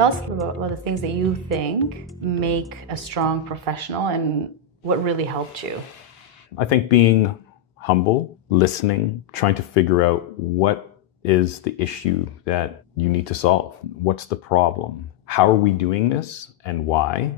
Tell us about the things that you think make a strong professional and what really helped you. I think being humble, listening, trying to figure out what is the issue that you need to solve. What's the problem? How are we doing this and why?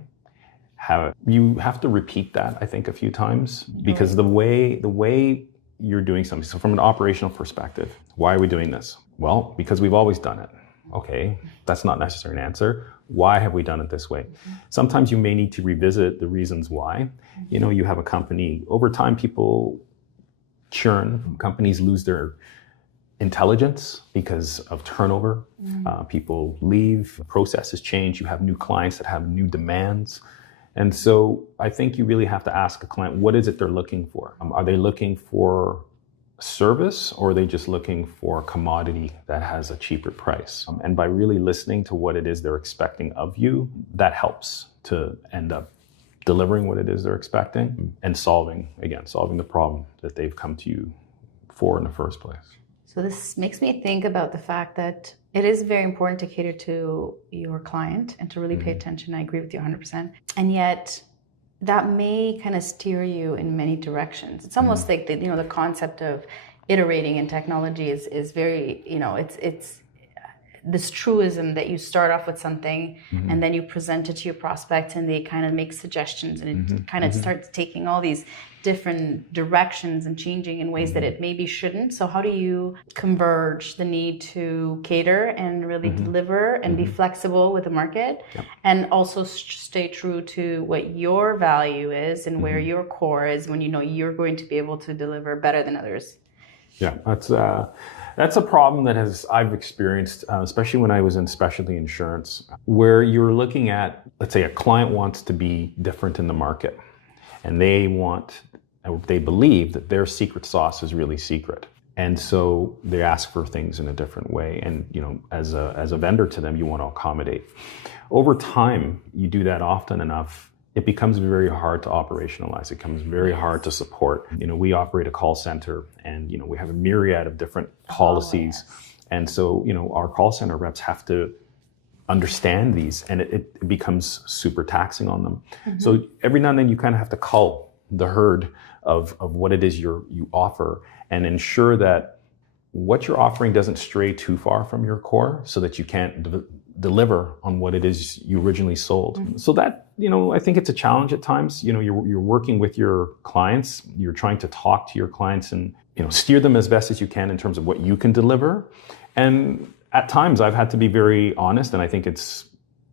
You have to repeat that, I think, a few times, because the way you're doing something, so from an operational perspective, why are we doing this? Well, because we've always done it. Okay, that's not necessarily an answer. Why have we done it this way? Sometimes you may need to revisit the reasons why. You know, you have a company, over time people churn, companies lose their intelligence because of turnover. People leave, processes change, you have new clients that have new demands. And so I think you really have to ask a client, what is it they're looking for? Are they looking for service, or are they just looking for a commodity that has a cheaper price? And by really listening to what it is they're expecting of you, that helps to end up delivering what it is they're expecting and solving the problem that they've come to you for in the first place. So this makes me think about the fact that it is very important to cater to your client and to really pay attention. I agree with you 100%. And yet that may kind of steer you in many directions. It's almost like the concept of iterating in technology is very, it's this truism that you start off with something and then you present it to your prospect and they kind of make suggestions, and it kind of starts taking all these different directions and changing in ways that it maybe shouldn't. So how do you converge the need to cater and really deliver and be flexible with the market and also stay true to what your value is and where your core is when you know you're going to be able to deliver better than others? Yeah, that's a problem that I've experienced, especially when I was in specialty insurance, where you're looking at, let's say a client wants to be different in the market, and they believe that their secret sauce is really secret. And so they ask for things in a different way. And, as a vendor to them, you want to accommodate. Over time, you do that often enough, it becomes very hard to operationalize. It becomes very hard to support. We operate a call center, and, we have a myriad of different policies. And so, our call center reps have to understand these, and it becomes super taxing on them. So every now and then you kind of have to cull the herd of what it is you offer and ensure that what you're offering doesn't stray too far from your core so that you can't deliver on what it is you originally sold. So that, I think it's a challenge at times. You're working with your clients, you're trying to talk to your clients and, steer them as best as you can in terms of what you can deliver. And at times I've had to be very honest, and I think it's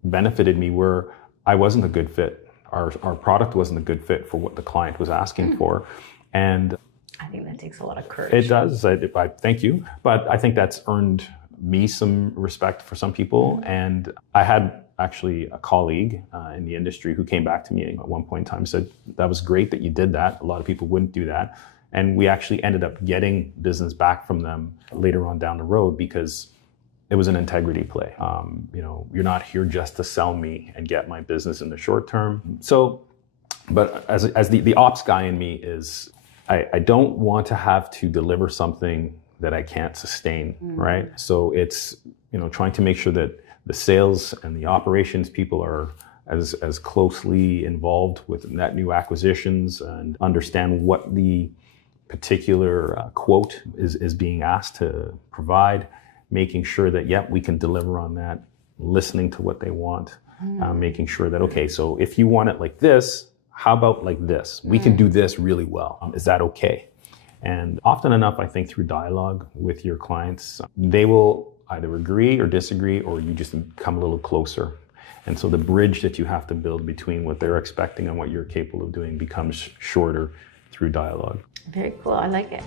benefited me where I wasn't a good fit. Our product wasn't a good fit for what the client was asking for. And I think that takes a lot of courage. It does. I thank you. But I think that's earned me some respect for some people. And I had actually a colleague in the industry who came back to me at one point in time and said, that was great that you did that. A lot of people wouldn't do that. And we actually ended up getting business back from them later on down the road because it was an integrity play. You're not here just to sell me and get my business in the short term. So, but as the ops guy in me is, I don't want to have to deliver something that I can't sustain, right? So it's, trying to make sure that the sales and the operations people are as closely involved with net new acquisitions and understand what the particular quote is being asked to provide, making sure that, we can deliver on that, listening to what they want, making sure that, okay, so if you want it like this, how about like this? We can do this really well. Is that okay? And often enough, I think through dialogue with your clients, they will either agree or disagree, or you just come a little closer. And so the bridge that you have to build between what they're expecting and what you're capable of doing becomes shorter through dialogue. Very cool. I like it.